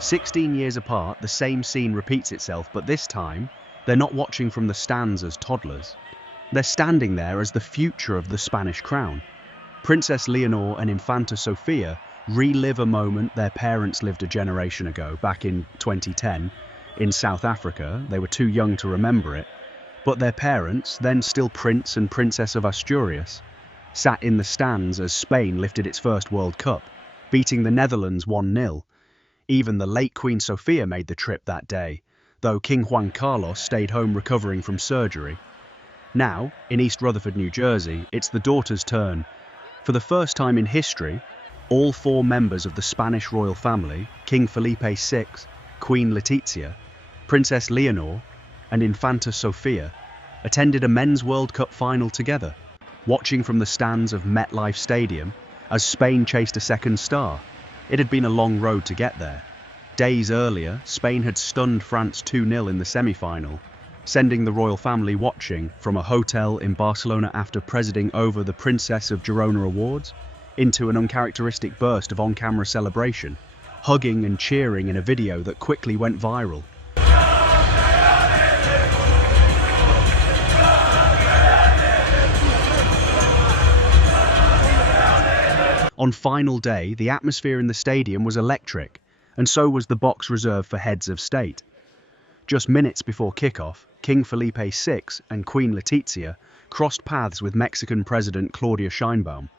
16 years apart, the same scene repeats itself, but this time, they're not watching from the stands as toddlers. They're standing there as the future of the Spanish crown. Princess Leonor and Infanta Sofia relive a moment their parents lived a generation ago, back in 2010, in South Africa. They were too young to remember it, but their parents, then still Prince and Princess of Asturias, sat in the stands as Spain lifted its first World Cup, beating the Netherlands 1-0. Even the late Queen Sofia made the trip that day, though King Juan Carlos stayed home recovering from surgery. Now, in East Rutherford, New Jersey, it's the daughter's turn. For the first time in history, all 4 members of the Spanish royal family, King Felipe VI, Queen Letizia, Princess Leonor, and Infanta Sofia, attended a Men's World Cup final together, watching from the stands of MetLife Stadium as Spain chased a second star. It had been a long road to get there. Days earlier, Spain had stunned France 2-0 in the semi-final, sending the royal family watching from a hotel in Barcelona after presiding over the Princess of Girona Awards into an uncharacteristic burst of on-camera celebration, hugging and cheering in a video that quickly went viral. On final day, the atmosphere in the stadium was electric, and so was the box reserved for heads of state. Just minutes before kickoff, King Felipe VI and Queen Letizia crossed paths with Mexican President Claudia Sheinbaum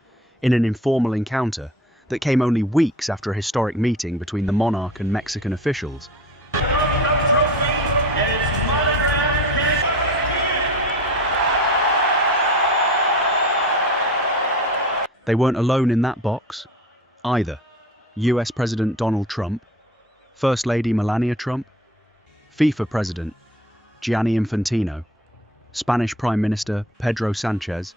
in an informal encounter that came only weeks after a historic meeting between the monarch and Mexican officials. They weren't alone in that box, either. US President Donald Trump, First Lady Melania Trump, FIFA President Gianni Infantino, Spanish Prime Minister Pedro Sanchez,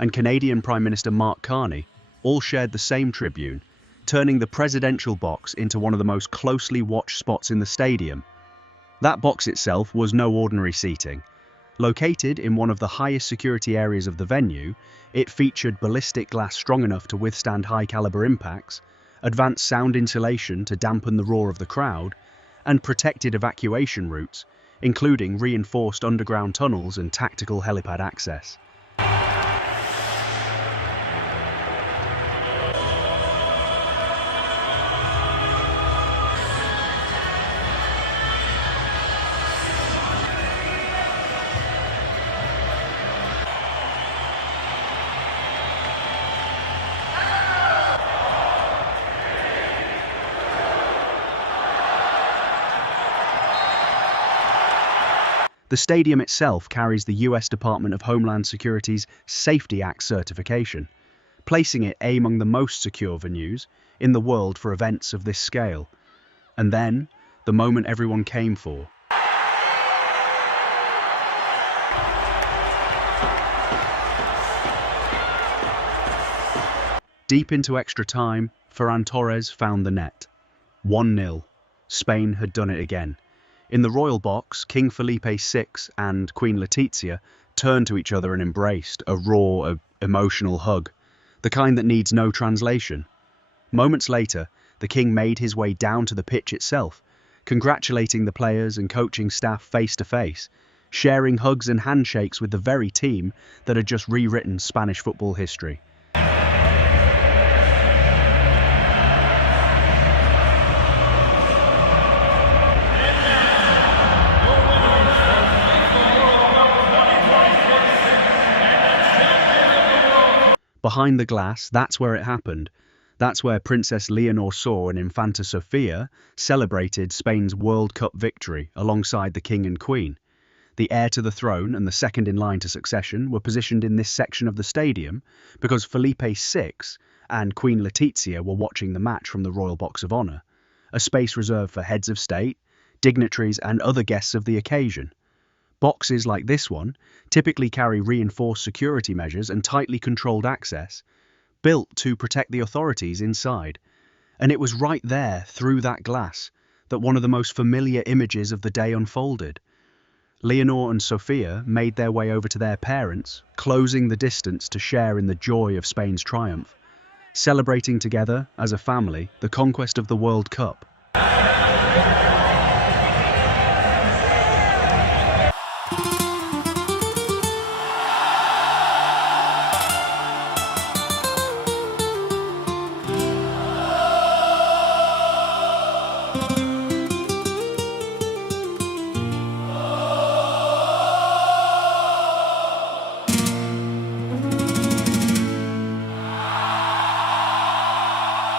and Canadian Prime Minister Mark Carney all shared the same tribune, turning the presidential box into one of the most closely watched spots in the stadium. That box itself was no ordinary seating. Located in one of the highest security areas of the venue, it featured ballistic glass strong enough to withstand high-caliber impacts, advanced sound insulation to dampen the roar of the crowd, and protected evacuation routes, including reinforced underground tunnels and tactical helipad access. The stadium itself carries the US Department of Homeland Security's Safety Act certification, placing it among the most secure venues in the world for events of this scale. And then, the moment everyone came for. Deep into extra time, Ferran Torres found the net. 1-0. Spain had done it again. In the royal box, King Felipe VI and Queen Letizia turned to each other and embraced, a raw, emotional hug, the kind that needs no translation. Moments later, the king made his way down to the pitch itself, congratulating the players and coaching staff face to face, sharing hugs and handshakes with the very team that had just rewritten Spanish football history. Behind the glass, that's where it happened. That's where Princess Leonor saw and Infanta Sofia celebrated Spain's World Cup victory alongside the King and Queen. The heir to the throne and the second in line to succession were positioned in this section of the stadium because Felipe VI and Queen Letizia were watching the match from the Royal Box of Honour, a space reserved for heads of state, dignitaries and other guests of the occasion. Boxes like this one typically carry reinforced security measures and tightly controlled access, built to protect the authorities inside. And it was right there, through that glass, that one of the most familiar images of the day unfolded. Leonor and Sofia made their way over to their parents, closing the distance to share in the joy of Spain's triumph, celebrating together, as a family, the conquest of the World Cup.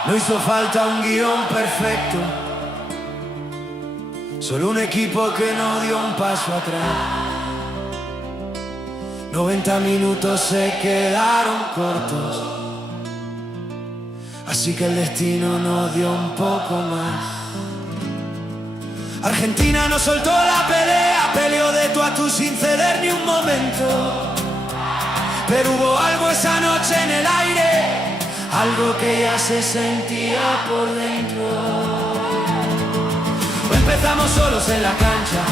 No hizo falta un guión perfecto, solo un equipo que no dio un paso atrás. 90 minutos se quedaron cortos, así que el destino nos dio un poco más. Argentina no soltó la pelea, peleó de tú a tú sin ceder ni un momento. Pero hubo algo esa noche en el aire, algo que ya se sentía por dentro. Empezamos solos en la cancha,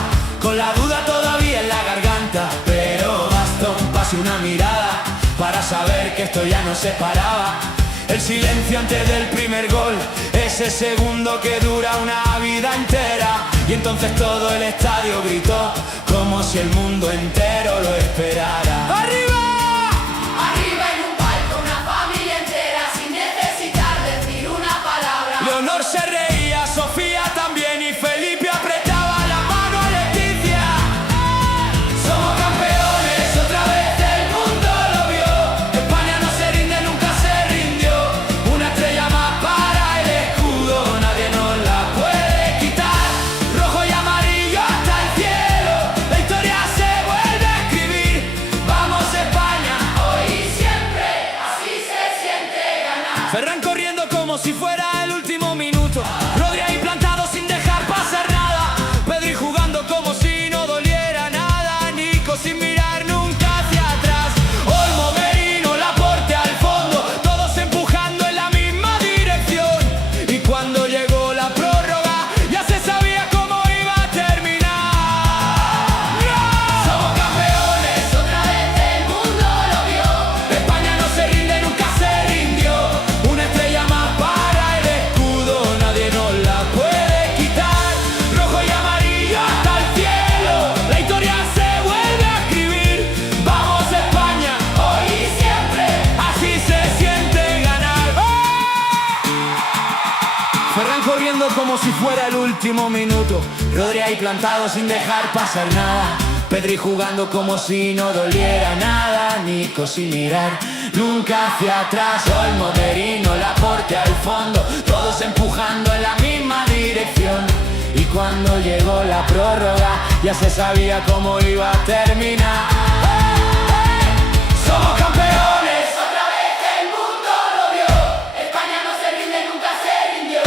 con la duda todavía en la garganta, pero bastó un pase y una mirada para saber que esto ya no se paraba. El silencio antes del primer gol, ese segundo que dura una vida entera. Y entonces todo el estadio gritó, como si el mundo entero lo esperara. ¡Arriba! Leonor se reía, Sofía también, y Felipe apretaba la mano a Leticia. Somos campeones, otra vez el mundo lo vio. España no se rinde, nunca se rindió. Una estrella más para el escudo, nadie nos la puede quitar. Rojo y amarillo hasta el cielo, la historia se vuelve a escribir. Vamos España, hoy y siempre, así se siente ganar. Ferran corriendo como si fuera el último minuto, Rodri ahí plantado sin dejar pasar nada, Pedri jugando como si no doliera nada, Nico sin mirar nunca hacia atrás, Olmo, Merino, Laporte al fondo, todos empujando en la misma dirección. Y cuando llegó la prórroga ya se sabía cómo iba a terminar. Somos campeones, otra vez el mundo lo vio. España no se rinde, nunca se rindió. Una estrella más para el escudo, nadie nos la puede quitar. Rojo y amarillo hasta el cielo, la historia se vuelve a escribir. Vamos España, hoy y siempre, así se siente ganar. Ferran corriendo como si fuera el último minuto, Rodri ahí plantado sin dejar pasar nada, Pedri jugando como si no doliera nada, Nico sin mirar nunca hacia atrás, Olmo, Merino, Laporte al fondo, todos empujando en la misma dirección. Y cuando llegó la prórroga ya se sabía cómo iba a terminar. Somos campeones, otra vez el mundo lo vio. España no se rinde, nunca se rindió.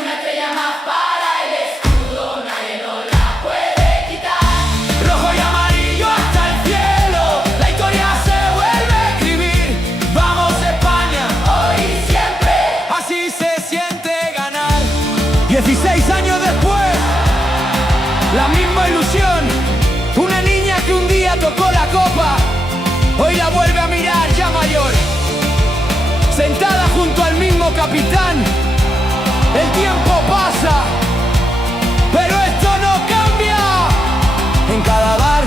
Una estrella más para el escudo, nadie nos la puede quitar. Rojo y amarillo hasta el cielo, la historia se vuelve a escribir. Vamos España, hoy y siempre, así se siente ganar. 16 años después, la misma ilusión. Una niña que un día tocó la copa, hoy la vuelve a mirar ya mayor, sentada junto al mismo capitán. El tiempo pasa, pero esto no cambia. En cada bar,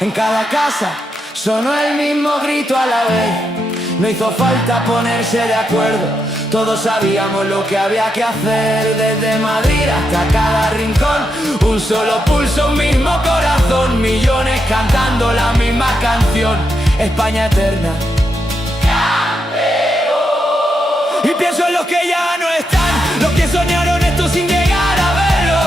en cada casa, sonó el mismo grito a la vez. No hizo falta ponerse de acuerdo, todos sabíamos lo que había que hacer. Desde Madrid hasta cada rincón, un solo pulso, un mismo corazón. Millones cantando la misma canción, España eterna, campeón. Y pienso en los que ya no están, los que soñaron esto sin llegar a verlo,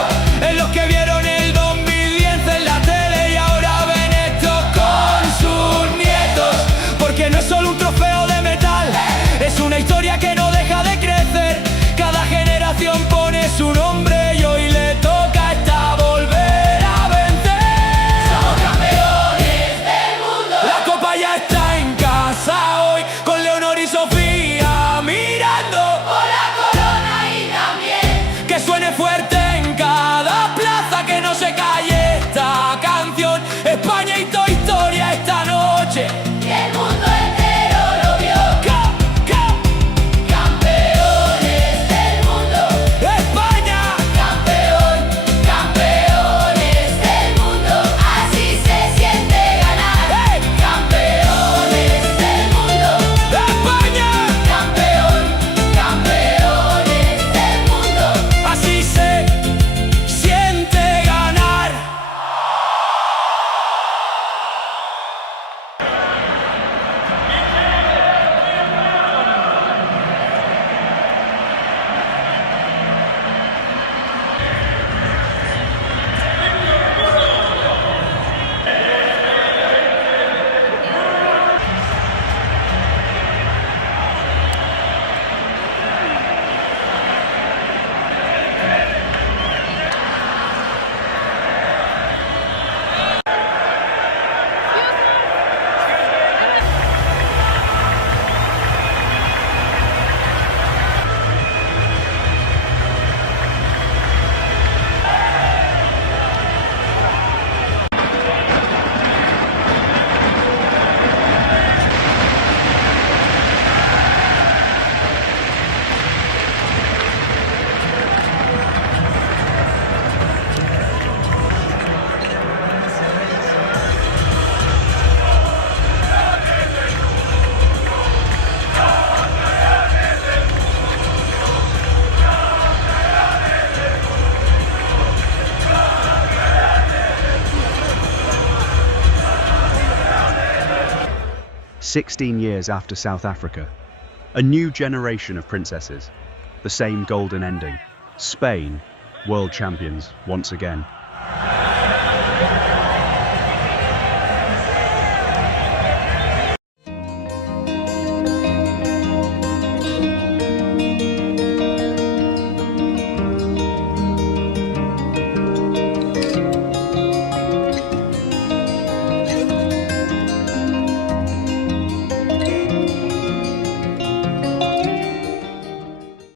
en los que vieron el 2010 en la tele y ahora ven esto con sus nietos. Porque no es solo un trofeo de metal, es una historia que no deja de crecer. Cada generación pone su nombre y hoy le toca a esta volver a vencer. Somos campeones del mundo, la copa ya está en casa hoy, con Leonor y Sofía mirando por la corona. Y también que suene fuerte en cada plaza, que no se calle esta canción. España hizo historia esta noche y el mundo entero lo vio. 16 years after South Africa. A new generation of princesses. The same golden ending. Spain, world champions, once again.